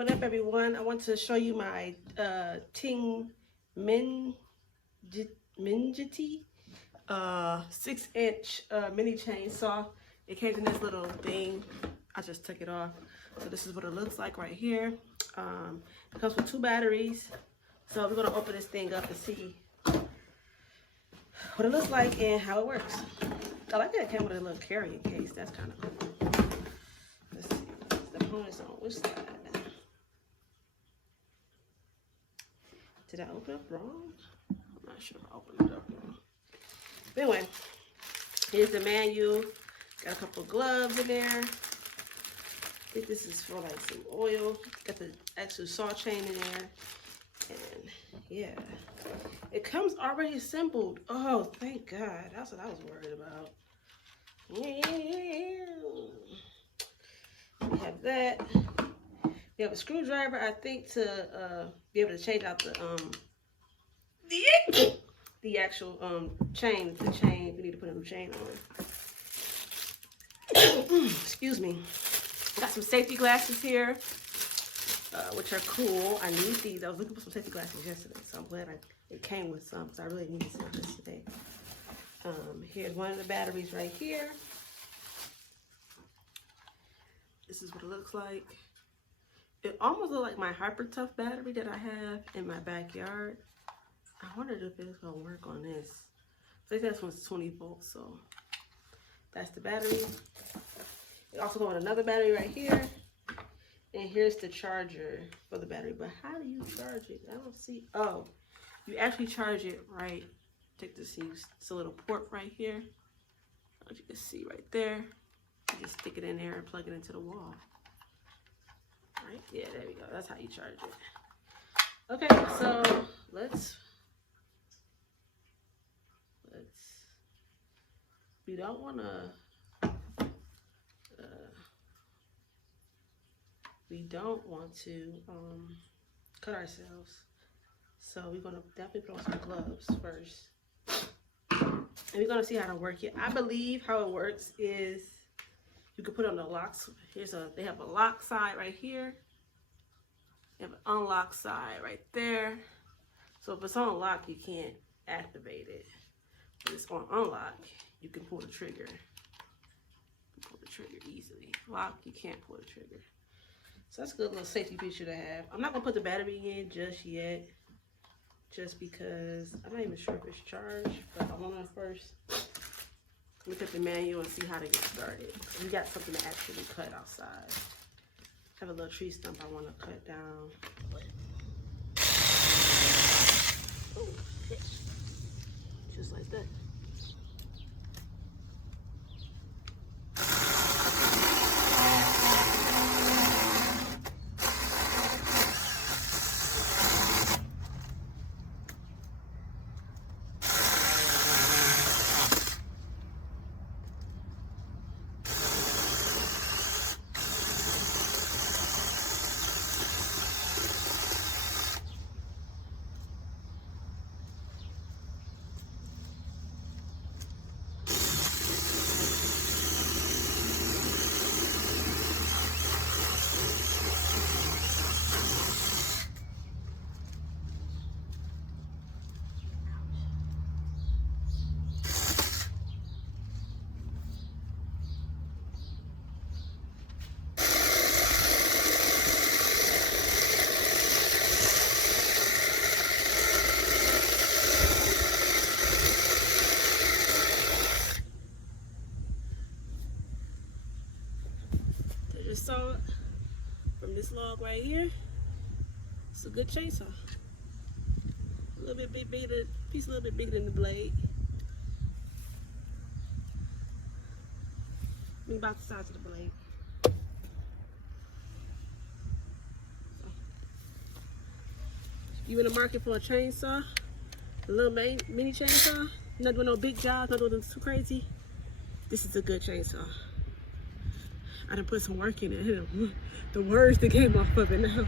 What up, everyone? I want to show you my Ting Minjiti 6-inch mini chainsaw. It came in this little thing. I just took it off. So this is what it looks like right here. It comes with 2 batteries. So we're gonna open this thing up and see what it looks like and how it works. I like that it came with a little carrying case. That's kind of cool. Let's see. The components on which side? Did I open up wrong? I'm not sure if I opened it up wrong. But anyway, here's the manual. Got a couple of gloves in there. I think this is for like some oil. Got the actual saw chain in there. And yeah, it comes already assembled. Oh, thank God. That's what I was worried about. Yeah. We have that. We have a screwdriver, I think, to be able to change out the actual chain. The chain, we need to put a new chain on. Excuse me. Got some safety glasses here, which are cool. I need these. I was looking for some safety glasses yesterday, so I'm glad it came with some, because I really needed some yesterday. Here's one of the batteries right here. This is what it looks like. It almost looks like my Hyper Tough battery that I have in my backyard. I wondered if it's gonna work on this. I think this one's 20 volts, so that's the battery. It also got another battery right here. And here's the charger for the battery. But how do you charge it? I don't see. Oh, you actually charge it right. Take this, it's a little port right here. As you can see right there. You just stick it in there and plug it into the wall. Right? Yeah, there we go. That's how you charge it. Okay, so let's we don't want to cut ourselves, so we're gonna definitely put on some gloves first, and we're gonna see how to work it. I believe how it works is you can put on the locks. They have a lock side right here. They have an unlock side right there. So if it's on lock, you can't activate it. If it's on unlock, you can pull the trigger. You can pull the trigger easily. Lock, you can't pull the trigger. So that's a good little safety feature to have. I'm not gonna put the battery in just yet, just because I'm not even sure if it's charged, but I want to first look at the manual and see how to get started. We got something to actually cut outside. I have a little tree stump I want to cut down. Oh, shit. Just like that. Just saw it from this log right here. It's a good chainsaw. A little bit bigger, piece a little bit bigger than the blade. I mean, about the size of the blade. If you're in the market for a chainsaw, a little mini chainsaw, not doing no big jobs, not doing too crazy, this is a good chainsaw. I done put some work in it. The words that came off of it now.